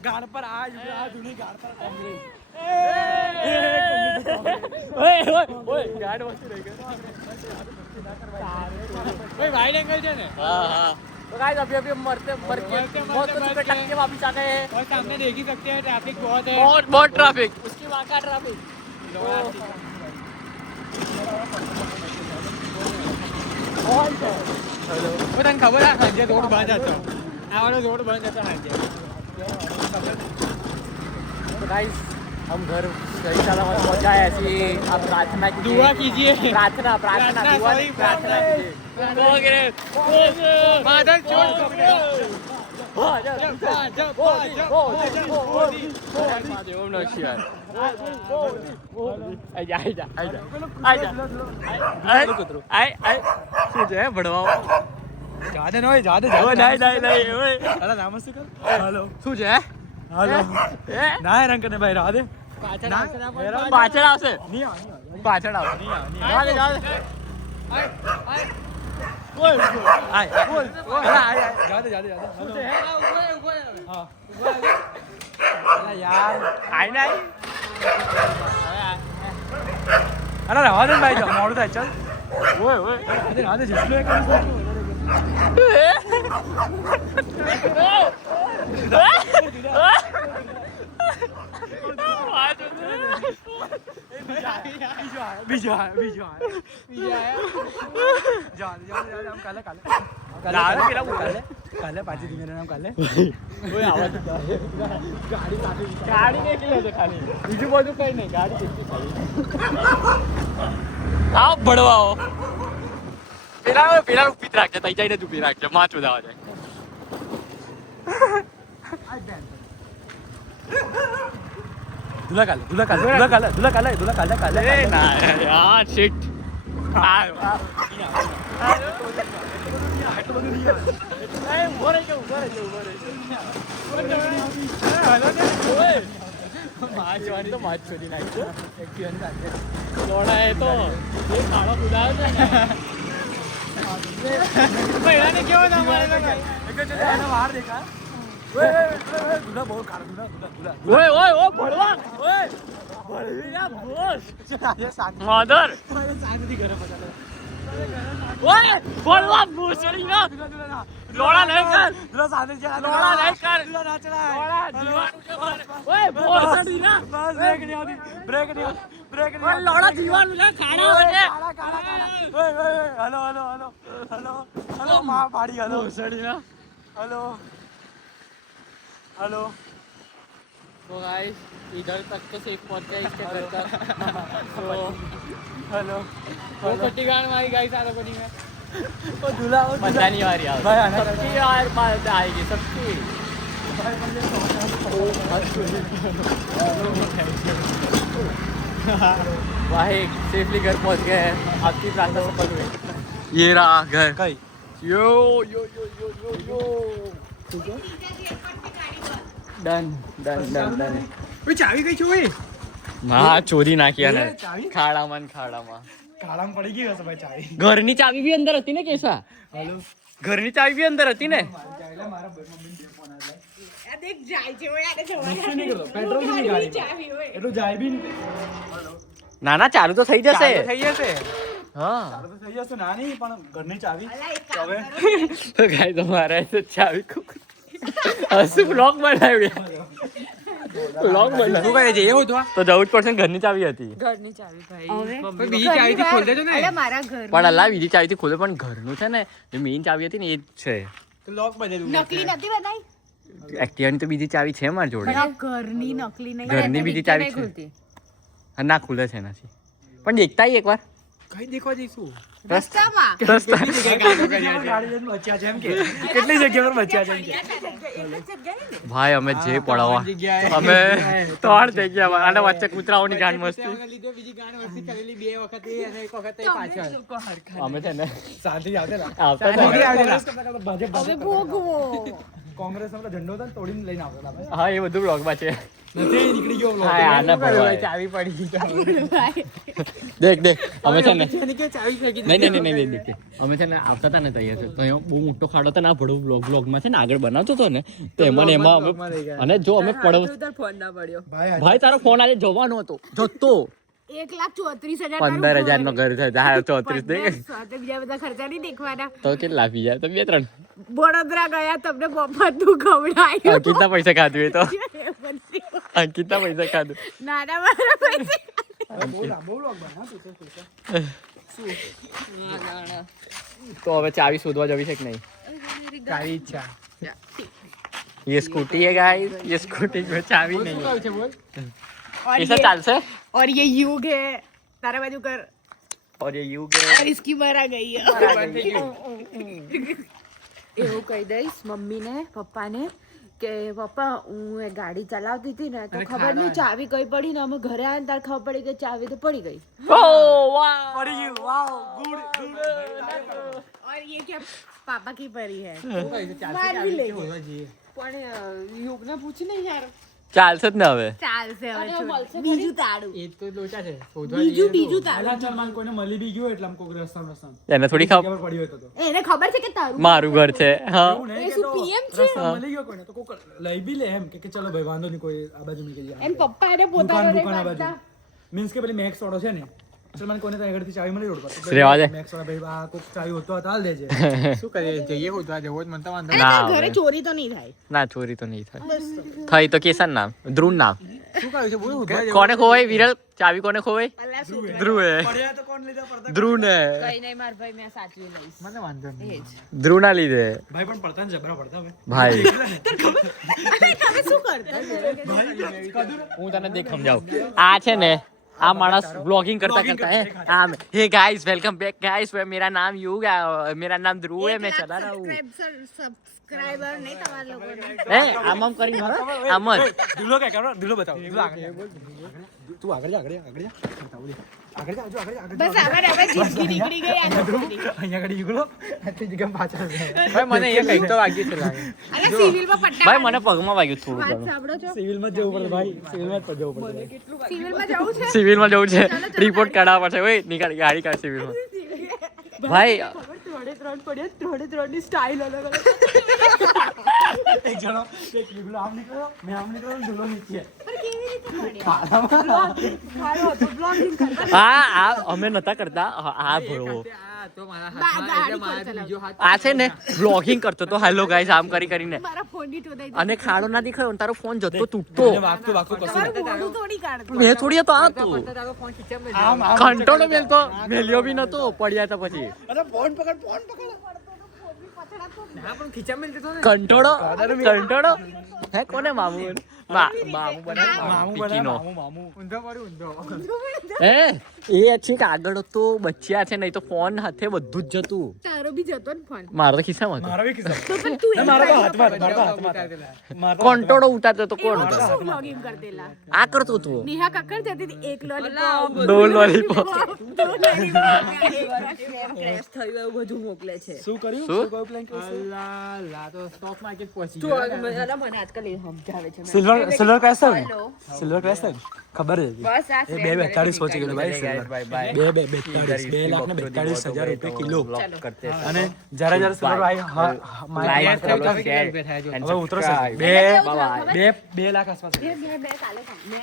ગાડ પર આજ જૂની ગાડ પર કોંગ્રેસ ગાડ વસ્તુ રહી ગઈ वाइड एंगल है ना हाँ तो गाइस अभी मरते मर के बहुत टक के वापस आ गए हैं और सामने देख ही सकते हैं ट्रैफिक बहुत है बहुत ट्रैफिक उसके वहाँ का ट्रैफिक वो तन खबर है हांजे रोड बंद जाता आ वाला रोड बंद जाता हांजे तो गाइस हम घर सही सलामत पहुंचा है ऐसी आप प्रार्थना कीजिए दुआ कीजिए प्रार्थना प्रार्थना दुआ नहीं प्रार्थना कीजिए बादल छोड़ પાછળ આવશે પાછળ આવશે यार आई नहीं अरे रहा दे भाई मोड़ दे चल ओए ओए अरे रहा दे जिसने बीजो है हम काले पाची दी मेरा नाम काले ओए आवाज गाड़ी नहीं ले खाली बीजू बाजू कहीं नहीं गाड़ी कितनी खाली आओ बड़वाओ પેલા ઊભી રાખજે તઈ જઈને ઊભી રાખજે માં ચોદાવા જાય ધુલા કાલે એ ના યાર શિટ लोड़ा नहीं कर लोड़ा नहीं कर ब्रेक नहीं लोड़ा जीवन में खाना हेलो मां पाड़ी हेलो सड़ी ना हेलो तो गाइस इधर तक तो सेफ पहुंच गए इसके घर तक तो हेलो वो पट्टी गान मारी गाइस आ रही में वो दूल्हा मजा नहीं आ रही यार भाई आना सबकी यार बात आएगी सबकी भाई सेफली घर पहुंच गए हैं आपकी प्रार्थना सफल हुई ये रहा घर कई यो यो यो यो यो यो ठीक है डन डन डन डन ओए चावी कई छोई हां चोरी ना किया ने खाड़ाમાં ખાડામાં પડી ગઈ હશે ભાઈ ચાવી ઘરની ચાવી બી અંદર હતી ને કેસા હેલો ઘરની ચાવી બી અંદર હતી ને મારા મમ્મીને ફોન આવ્યો આ દેખ જાય છે ઓય આને જવા નહીં કરતો પેટ્રોલ ની ગાડી ચાવી હોય એટલું જાય બી ના ના ચાલુ તો થઈ જશે હા ચાલુ તો થઈ જશે નાની પણ ઘરની ચાવી હવે તો ગાય તમારા તો ચાવી હસુ બ્લોક બનાવ્યો લોક બના તું કહે છે એવું તો 14% ઘરની ચાવી હતી ઘરની ચાવી ભાઈ હવે બીજી ચાવીથી ખોલ દેજો ને અરે મારા ઘર પણ અલા બીજી ચાવીથી ખોલે પણ ઘરનું છે ને જે મેઈન ચાવી હતી ને એ જ છે તો લોક બદલું નકલી નથી બનાઈ એક્ટિવાની તો બીજી ચાવી છે માર જોડે ઘરની નકલી નહીં ઘરની બીજી ચાવી છે હા ના ખુલે છે નથી પણ દેખતા ही એકવાર કઈ દેખવા જઈશું રસ્તામાં કેટલી જગ્યાએ ગાડી બચ્યા છે એમ કે કેટલી જગ્યા પર બચ્યા છે એમ કે ભાઈ અમે જે પડાવા અમે ત્રણ જગ્યા અને વચ્ચે કૂતરાઓની ગાન મસ્તી લીધો બીજી ગાન મસ્તી કરેલી બે વખત એ અને એક વખત એ પાછળ અમે છે ને શાંતિ આવતા કોંગ્રેસનો ઝંડો હતો ને તોડીને લઈને આવતા હતા. હા એ બધું બ્લોગમાં છે. નથી નીકળી ગયો vlog. હા આના પર ચાવી પડી દેખ અમે છે ને ચાવી ફેંકી નહીં દેખ અમે છે ને આવતા હતા ને તૈયાર તો અહીંયા બહુ મોટો ખાડો હતો ને આ ભડું બ્લોગમાં છે ને આગળ બનાવતો હતો ને તો એમાં અને જો અમે ફોન ના પડ્યો ભાઈ તારો ફોન આજે જવાનો હતો જતો 1,34,000 15,000 નો ઘર છે 34 દે બીજા બધા ખર્ચા નહીં દેખવાના તો કેટલા આપી જાય તો 2-3 વડોદરા ગયા તમને મફતનું ખવડાવ્યું કેટલા પૈસા ખાધું એ તો કેટલા પૈસા ખાધું નાના મારા પૈસે બહુ લાંબો vlog બના તું તો પૈસા. તો હવે ચાવી શોધવા જવી છે કે નહીં તારી ઈચ્છા ये स्कूटी है गाइस ये स्कूटी में चाबी नहीं है છે બોલ और ऐसा चालसे और ये युग है तारा बाजू कर और ये युग है और इसकी मरा गई है એવું કહી દઈશ મમ્મીને પપ્પાને કે પપ્પા હું એ ગાડી ચલાવતી હતી ને તો ખબર નહીં ચાવી કઈ પડી ને અમે ઘરે આવ્યા ત્યારે ખબર પડી કે ચાવી તો પડી ગઈ ओह वाह પડી ગયું. Wow good good. और ये क्या पापा की परी है માર भी ले હોવા જોઈએ પણ યુગને પૂછી નહીં યાર ચાલશે જ ને હવે ચાલશે હવે અને છોડ. મળશે બીજું તાળું એ તો લોચા છે શોધવા બીજું તાળું પહેલા ચાલ માન કોઈને મળી બી ગયું એટલે આમ કોક રસ્તામાં એને થોડી ખબર ખબર પડી હોય તો એને ખબર છે કે તારું મારું ઘર છે હા એવું નહીં એ કે શું તો PM છે? રસ્તામાં મળી ગયો કોઈને તો કોક લઈ બી લે એમ કે ચલો ભાઈ વાંધો નહીં કોઈ આ બાજુ નીકળી જાય એમ પપ્પા એને પોતાનો દુકાન આ બાજુ રાખતા મીન્સ કે પેલી મેક્સ વાળો છે ને ચલ મને કોઈને તો આગળથી ચાવી મળી રોડ પર રેવા દે. મેક્સ વાળા ભાઈ આ કોક ચાવી હોતો તો હાલ દેજે. શું કરીએ જઈએ શોધવા જવો જ મન તો વાંધો અને ના, તારા ઘરે હવે. ચોરી તો નહીં થાય ના ચોરી તો નહીં થાય થઈ તો કેસન નામ ધ્રુવ નામ શું કહ્યું છે બોલ શોધવા જવું કોને ખોવાય વિરલ ચાવી કોને ખોવાય અલ્લા શું ધ્રુવ હે પડ્યા તો કોણ લીધા પડતા ધ્રુવ ને કઈ નહીં માર ભાઈ મેં સાચવી લઈશ મને વાંધો નહીં ધ્રુવ ના લીધે ભાઈ પણ પડતા ને જબરા પડતા હવે ભાઈ તમે શું કરતા હું તને દેખ સમજાવું આ છે ને આ માણસ ब्लॉगिंग करता करता है हाँ hey guys welcome back guys मेरा नाम युग है मेरा नाम ध्रुव है मैं चला रहा हूँ સબસ્ક્રાઇબર નહીં તમારા લોકોને ए आम आम करी मारो आम मत દુલો કે કરો દુલો બતાવ દુલો આગળ તું આગળ જા આગળ જા બતાવ દે આગળ જા આગળ જા બસ હવે જિંદગી નીકળી ગઈ આ લોકોની. અહીંયા આગળ યુગલો આથી જગ્યા પાછળ ભાઈ મને એ કઈક તો વાગ્યું છે લાગે અલ્યા સિવિલમાં પટ્ટા ભાઈ મને પગમાં વાગ્યું થોડું વાત ઘણું સાંભળો છો સિવિલમાં જ જવું પડે ભાઈ સિવિલમાં જ જવું પડે સિવિલમાં જવું છે સિવિલમાં જવું છે રિપોર્ટ કઢાવવા પડશે ઓય નીકળ ગાડી કાઢ સિવિલમાં ભાઈ ત્રણે ની સ્ટાઇલ અલગ અલગ એક જણો એક યુગલો આમ નીકળ્યો મેં આમ નીકળ્યો ને દુલો નીચે આ અમે નતા કરતા આ ભરો આ તો મારા બા- હાથમાં ગાડી એટલે મારા કોણ બીજો હાથ આ છે ને બ્લોગિંગ કરતો તો હેલો ગાઈસ આમ કરી કરીને મારા ફોનની ટોદાઈ અને ખાડો ના દેખાયો ને તારો ફોન જતો તૂટતો વાગતું વાગતું કશું તમારું મોઢું તોડી કાઢતો મેં થોડી હતો આ તું તારો ફોન ખીચામાં આમ આમ કંટ્રોલ મેલતો મેલ્યો બી નતો પડ્યા હતા પછી અરે ફોન પકડ ફોન પકડ હા પણ ખીચામાં લીધો ને કંટોળો કંટોળો હે કોને મામુ મામુ બને મામુ પિકીનો. મામુ ઊંધો પડ્યું ઊંધો હે એ છે કે આગળ તો બચ્યા છે નહીં તો ફોન હાથે બધું જ જતું તારો બી જતો ને ફોન મારો તો ખિસ્સામાં હતો મારા બી કિસ્સા તો પણ તું મારા હાથમાં મારા કંટોળો ઉતારતો તો કોણ હતો શું vlogging કરતેલા આ કરતો તો નેહા કક્કર જતી હતી એક લોલીપોપ દો લોલીપોપ ક્રેશ થયું એવું બધું મોકલે છે શું કર્યું શું? શું પ્લાન અલ્લા લા તો સ્ટોક માર્કેટ પહોંચી તો ગયા મને આજકાલ એ સમજાવે છે સિલ્વર સિલ્વર ક્રેશ થાય હેલો સિલ્વર ક્રેશ થાય ખબર જ હતી. બસ આ એ 242 પહોંચી ગયો ભાઈ સિલ્વર બાય બાય 2,42,000 રૂપિયા કિલો કરતે અને જ્યારે સિલ્વર ભાઈ લાઈક થયું તો ફોલો શેર શેર બેઠા જો. હવે ઉતરશે Subscribe. 2 લાખ આસપાસ બે કાલે મેં